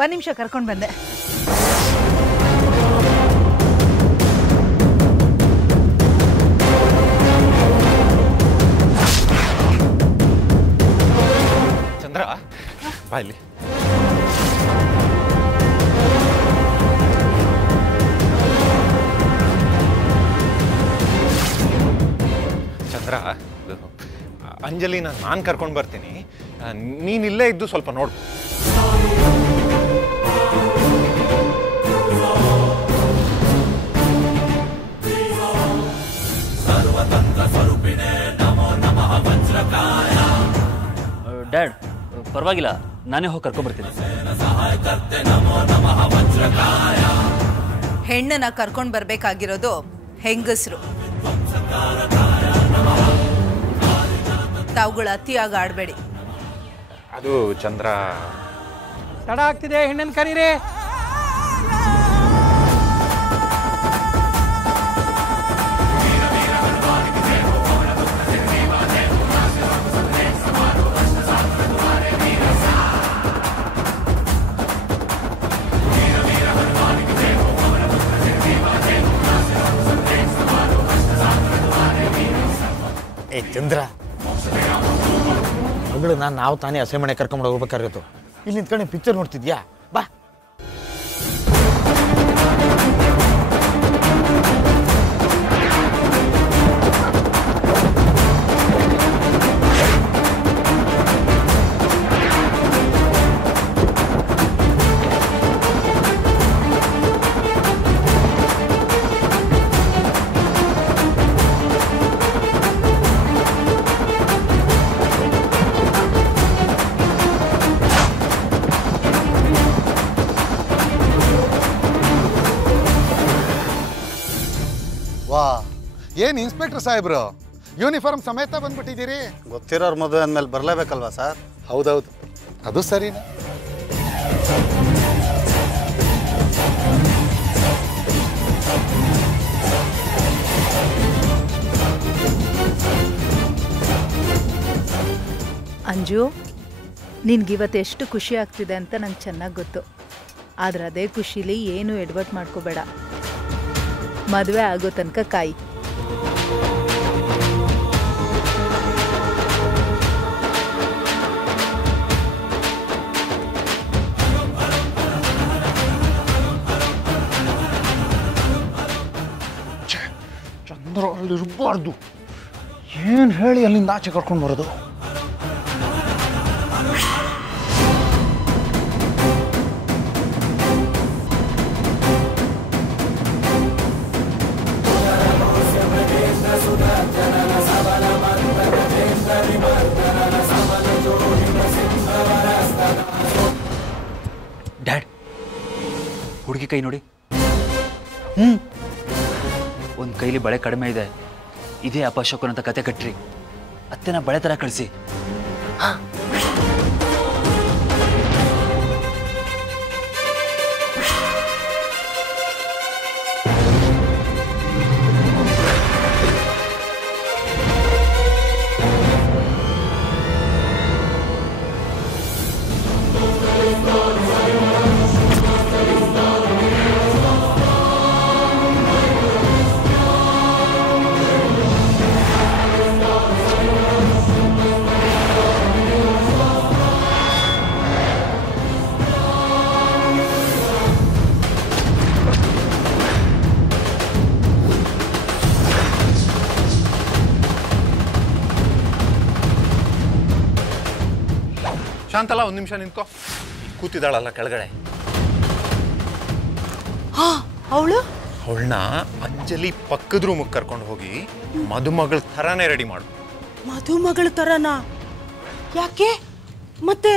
ಒಂದು ನಿಮಿಷ ಕರ್ಕೊಂಡು ಬಂದೆ. ಚಂದ್ರ ಬಾ ಇಲ್ಲಿ. ಚಂದ್ರ, ಅಂಜಲಿನ ನಾನು ಕರ್ಕೊಂಡು ಬರ್ತೀನಿ, ನೀನು ಇಲ್ಲೇ ಇದ್ದು ಸ್ವಲ್ಪ ನೋಡು. ಡ್ಯಾಡ್, ಪರವಾಗಿಲ್ಲ, ನಾನೇ ಹೋಗಿ ಕರ್ಕೊಂಡ್ಬರ್ತೀನಿ. ಹೆಣ್ಣನ್ನ ಕರ್ಕೊಂಡು ಬರ್ಬೇಕಾಗಿರೋದು ಹೆಂಗಸರು. ತಾವುಗಳು ಅತಿಯಾಗಿ ಆಡಬೇಡಿ. ಅದು ಚಂದ್ರ, ತಡ ಆಗ್ತಿದೆ, ಹೆಣ್ಣನ್ನು ಕರೀರಿ. ಏ ಚಂದ್ರ, ಮಗಳು ನಾವು ತಾನೇ ಹಸೆ ಮನೆ ಕರ್ಕೊಂಡು ಹೋಗ್ಬೇಕಾಗಿತ್ತು. ಇಲ್ಲಿ ನಿಂತ್ಕೊಂಡು ಪಿಕ್ಚರ್ ನೋಡ್ತಿದ್ಯಾ? ಬಾ. ವಾ, ಏನು ಇನ್ಸ್ಪೆಕ್ಟರ್ ಸಾಹೇಬ್ರು ಯೂನಿಫಾರ್ಮ್ ಸಮೇತ ಬಂದ್ಬಿಟ್ಟಿದ್ದೀರಿ? ಗೊತ್ತಿರೋರು ಮದುವೆ ಅಂದಮೇಲೆ ಬರಲೇಬೇಕಲ್ವಾ ಸರ್? ಹೌದೌದು, ಅದು ಸರಿನಾ. ಅಂಜು, ನಿನ್ಗಿವತ್ತು ಎಷ್ಟು ಖುಷಿ ಆಗ್ತಿದೆ ಅಂತ ನಂಗೆ ಚೆನ್ನಾಗಿ ಗೊತ್ತು. ಆದರೆ ಅದೇ ಖುಷಿಲಿ ಏನು ಎಡವಟ್ಟು ಮಾಡ್ಕೋಬೇಡ. ಮದುವೆ ಆಗೋ ತನಕ ಕಾಯಿ. ಚಂದ್ರ ಅಲ್ಲಿರಬಾರ್ದು. ಏನು ಹೇಳಿ ಅಲ್ಲಿಂದ ಆಚೆ ಕರ್ಕೊಂಡು ಬರೋದು? ಡ್ಯಾಡ್, ಹುಡುಗಿ ಕೈ ನೋಡಿ. ಒಂದು ಕೈಲಿ ಬಳೆ ಕಡಿಮೆ ಇದೆ. ಇದೇ ಅಪಶಕುನ ಅಂತ ಕತೆ ಕಟ್ರಿ. ಅತ್ತೆನ ಬಳೆ ಥರ ಕಳಿಸಿ. ಶಾಂತಲ್ಲ, ಒಂದು ನಿಮಿಷ ನಿಂತ್ಕೋ. ಕೂತಿದ್ದಾಳಲ್ಲ ಕೆಳಗಡೆ, ಅವಳನ್ನ ಅಂಜಲಿ ಪಕ್ಕದ ರೂಮಿಗೆ ಕರ್ಕೊಂಡು ಹೋಗಿ ಮದುಮಗಳ ಥರನೇ ರೆಡಿ ಮಾಡು. ಮದುಮಗಳ ಥರನಾ? ಯಾಕೆ? ಮತ್ತೆ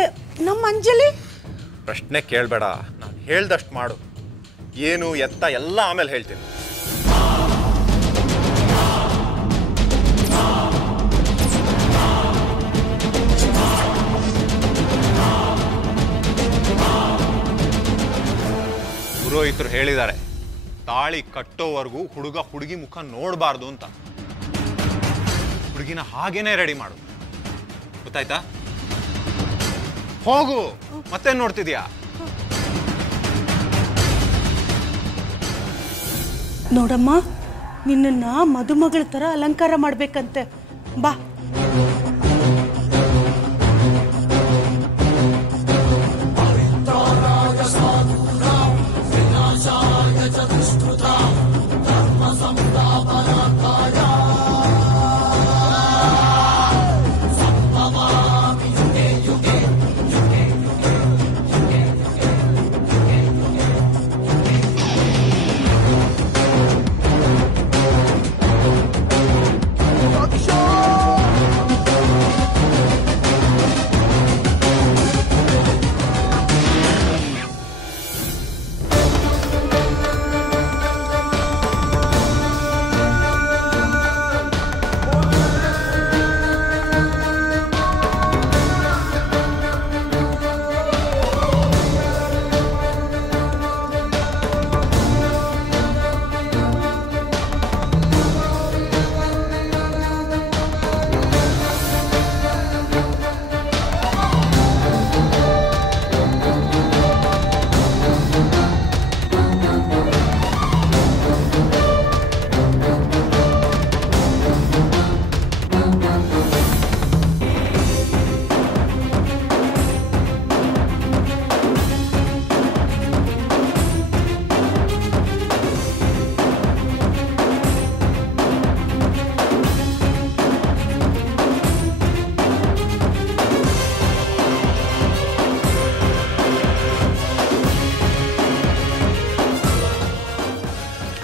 ನಮ್ಮ ಅಂಜಲಿ? ಪ್ರಶ್ನೆ ಕೇಳಬೇಡ, ನಾನು ಹೇಳ್ದಷ್ಟು ಮಾಡು. ಏನು ಎತ್ತ ಎಲ್ಲ ಆಮೇಲೆ ಹೇಳ್ತೀನಿ. ಪುರೋಹಿತರು ಹೇಳಿದ್ದಾರೆ, ತಾಳಿ ಕಟ್ಟೋವರೆಗೂ ಹುಡುಗ ಹುಡುಗಿ ಮುಖ ನೋಡಬಾರ್ದು ಅಂತ. ಹುಡುಗಿನ ಹಾಗೇನೆ ರೆಡಿ ಮಾಡು, ಗೊತ್ತಾಯ್ತಾ? ಹೋಗು, ಮತ್ತೆ ನೋಡ್ತಿದ್ಯಾ? ನೋಡಮ್ಮ, ನಿನ್ನನ್ನ ಮದುಮಗಳ ಥರ ಅಲಂಕಾರ ಮಾಡ್ಬೇಕಂತೆ. ಬಾ.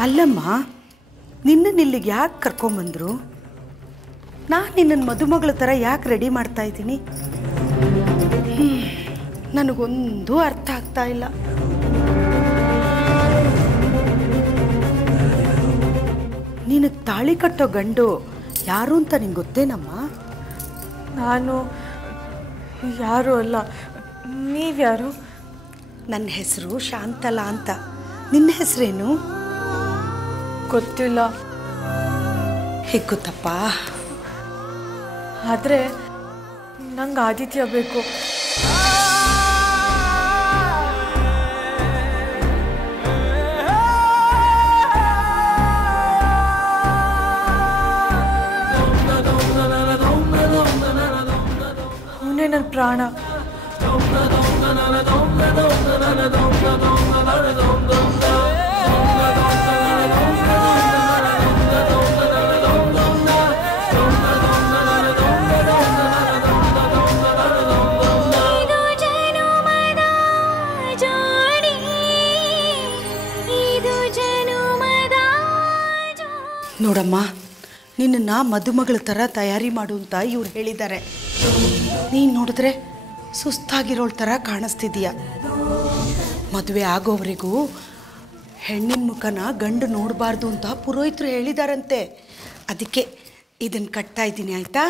ಅಲ್ಲಮ್ಮ, ನಿನ್ನನ್ನು ಇಲ್ಲಿಗೆ ಯಾಕೆ ಕರ್ಕೊಂಬಂದರು? ನಾನು ನಿನ್ನನ್ನು ಮದುಮಗಳ ಥರ ಯಾಕೆ ರೆಡಿ ಮಾಡ್ತಾ ಇದ್ದೀನಿ? ನನಗೊಂದು ಅರ್ಥ ಆಗ್ತಾ ಇಲ್ಲ. ನಿನಗೆ ತಾಳಿ ಕಟ್ಟೋ ಗಂಡು ಯಾರು ಅಂತ ನಿಂಗೆ ಗೊತ್ತೇನಮ್ಮ? ನಾನು ಯಾರು ಅಲ್ಲ. ನೀವ್ಯಾರು? ನನ್ನ ಹೆಸರು ಶಾಂತಲಾ ಅಂತ. ನಿನ್ನ ಹೆಸರೇನು? ಗೊತ್ತಿಲ್ಲ. ಹೇಗೆ ಗೊತ್ತಪ್ಪ? ಆದರೆ ನಂಗೆ ಆದಿತ್ಯ ಬೇಕು. ಅವನೇ ನನ್ನ ಪ್ರಾಣ. ನೋಡಮ್ಮ, ನಿನ್ನನ್ನು ಮದುಮಗಳ ಥರ ತಯಾರಿ ಮಾಡು ಅಂತ ಇವ್ರು ಹೇಳಿದ್ದಾರೆ. ನೀನು ನೋಡಿದ್ರೆ ಸುಸ್ತಾಗಿರೋಳ ಥರ ಕಾಣಿಸ್ತಿದೀಯ. ಮದುವೆ ಆಗೋವರೆಗೂ ಹೆಣ್ಣಿನ ಮುಖನ ಗಂಡು ನೋಡಬಾರ್ದು ಅಂತ ಪುರೋಹಿತರು ಹೇಳಿದಾರಂತೆ. ಅದಕ್ಕೆ ಇದನ್ನು ಕಟ್ತಾ ಇದ್ದೀನಿ, ಆಯಿತಾ?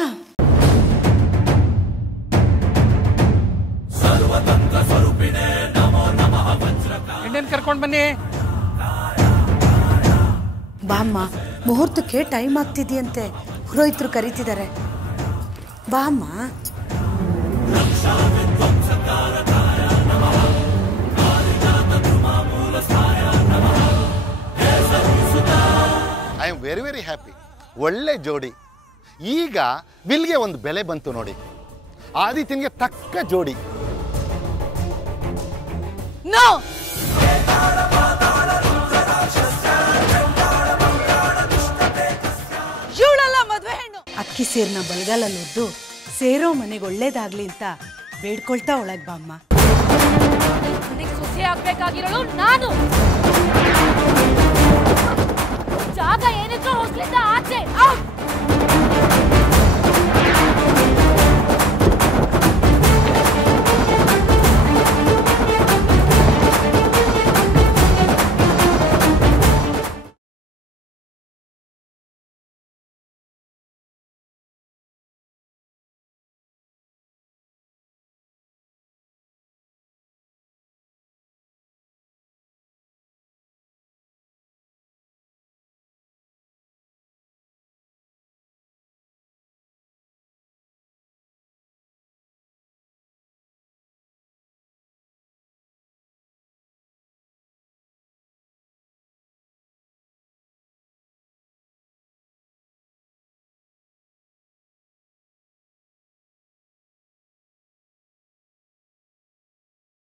ಹೆಣ್ಣನ್ನು ಕರ್ಕೊಂಡು ಬನ್ನಿ. ಬಾಮ್ಮ, ಮುಹೂರ್ತಕ್ಕೆ ಟೈಮ್ ಆಗ್ತಿದೆಯಂತೆ. ಪುರೋಹಿತರು ಕರೀತಿದ್ದಾರೆ. ಬಾಮ್ಮ. I am very very happy. ಒಳ್ಳೆ ಜೋಡಿ. ಈಗ ವಿಲ್ಗೆ ಒಂದು ಬೆಲೆ ಬಂತು ನೋಡಿ. ಆದಿತ್ಯನಿಗೆ ತಕ್ಕ ಜೋಡಿ. ನೋ, ಇವಳಲ್ಲ ಮದುವೆ ಹೆಣ್ಣು. ಅಕ್ಕಿ ಸೇರ್ನ ಬಲಗಾಲಲ್ಲಿ ಒದ್ದು ಸೇರೋ ಮನೆಗೆ ಒಳ್ಳೇದಾಗ್ಲಿ ಅಂತ ಬೇಡ್ಕೊಳ್ತಾ ಒಳಗೆ ಬಾಮ್ಮ. ನನಗೆ ಸುದ್ದಿ ಆಗ್ಬೇಕಾಗಿರೋಳು ನಾನು. ಜಾಗ ಏನಿದ್ರು ಹೊಸ್ಲಿಂದ ಆಚೆ ಔಟ್.